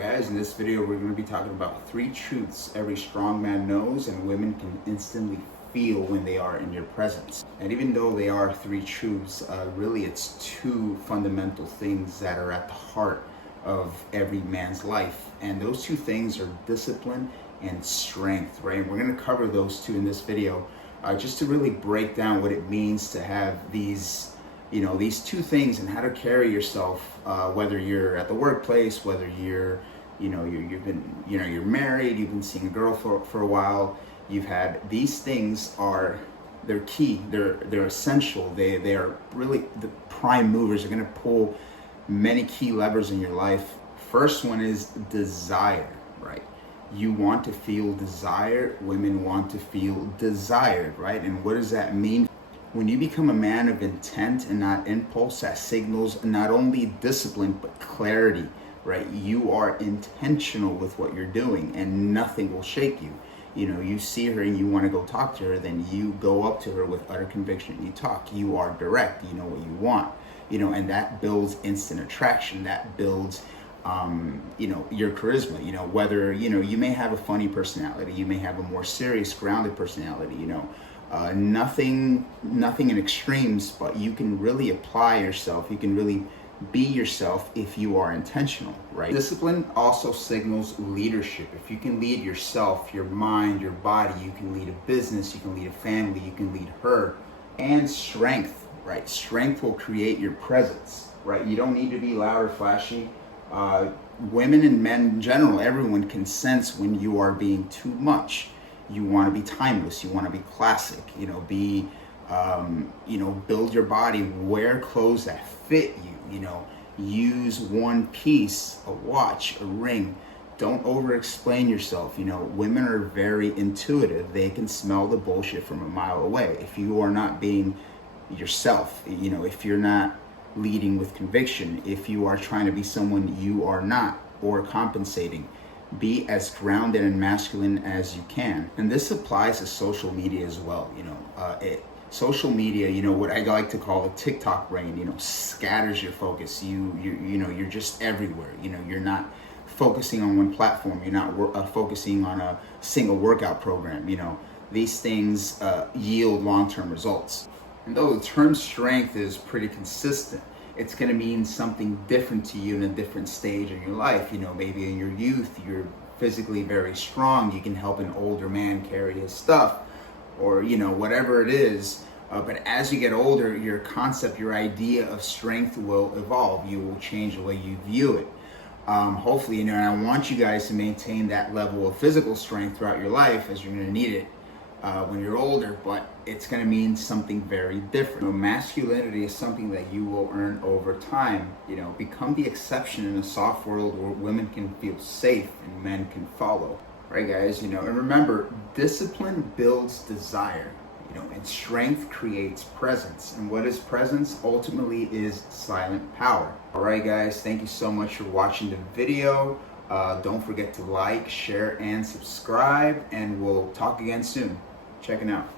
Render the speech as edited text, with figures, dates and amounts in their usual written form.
Guys, in this video we're going to be talking about 3 truths every strong man knows and women can instantly feel when they are in your presence. And even though they are 3 truths, really it's 2 fundamental things that are at the heart of every man's life. And those 2 things are discipline and strength, right? And we're going to cover those 2 in this video, just to really break down what it means to have these 2 things and how to carry yourself, whether you're at the workplace, whether you're married, you've been seeing a girl for a while, you've had these things they're key, they're essential, they are really the prime movers. They're going to pull many key levers in your life. First one is desire, right? You want to feel desired, women want to feel desired, right? And what does that mean? When you become a man of intent and not impulse, that signals not only discipline, but clarity, right? You are intentional with what you're doing and nothing will shake you. You see her and you want to go talk to her, then you go up to her with utter conviction. You talk, you are direct, you know what you want, and that builds instant attraction. That builds, your charisma, whether, you may have a funny personality, you may have a more serious, grounded personality, nothing in extremes, but you can really apply yourself. You can really be yourself if you are intentional, right? Discipline also signals leadership. If you can lead yourself, your mind, your body, you can lead a business, you can lead a family, you can lead her. And strength, right? Strength will create your presence, right? You don't need to be loud or flashy. Women and men in general, everyone can sense when you are being too much. You want to be timeless. You want to be classic. Build your body. Wear clothes that fit you. Use one piece, a watch, a ring. Don't over-explain yourself. Women are very intuitive. They can smell the bullshit from a mile away. If you are not being yourself, if you're not leading with conviction, if you are trying to be someone you are not, or compensating, be as grounded and masculine as you can. And this applies to social media as well. Social media, what I like to call the TikTok brain, scatters your focus. You're just everywhere. You're not focusing on one platform. You're not focusing on a single workout program. These things yield long-term results. And though the term strength is pretty consistent, it's going to mean something different to you in a different stage in your life. Maybe in your youth, you're physically very strong. You can help an older man carry his stuff, or, whatever it is. But as you get older, your concept, your idea of strength will evolve. You will change the way you view it. Hopefully, and I want you guys to maintain that level of physical strength throughout your life, as you're going to need it when you're older, but it's going to mean something very different. Masculinity is something that you will earn over time. Become the exception in a soft world where women can feel safe and men can follow. Right, guys? And remember, discipline builds desire, and strength creates presence. And what is presence? Ultimately is silent power. All right, guys, thank you so much for watching the video. Don't forget to like, share, and subscribe, and we'll talk again soon. Checking out.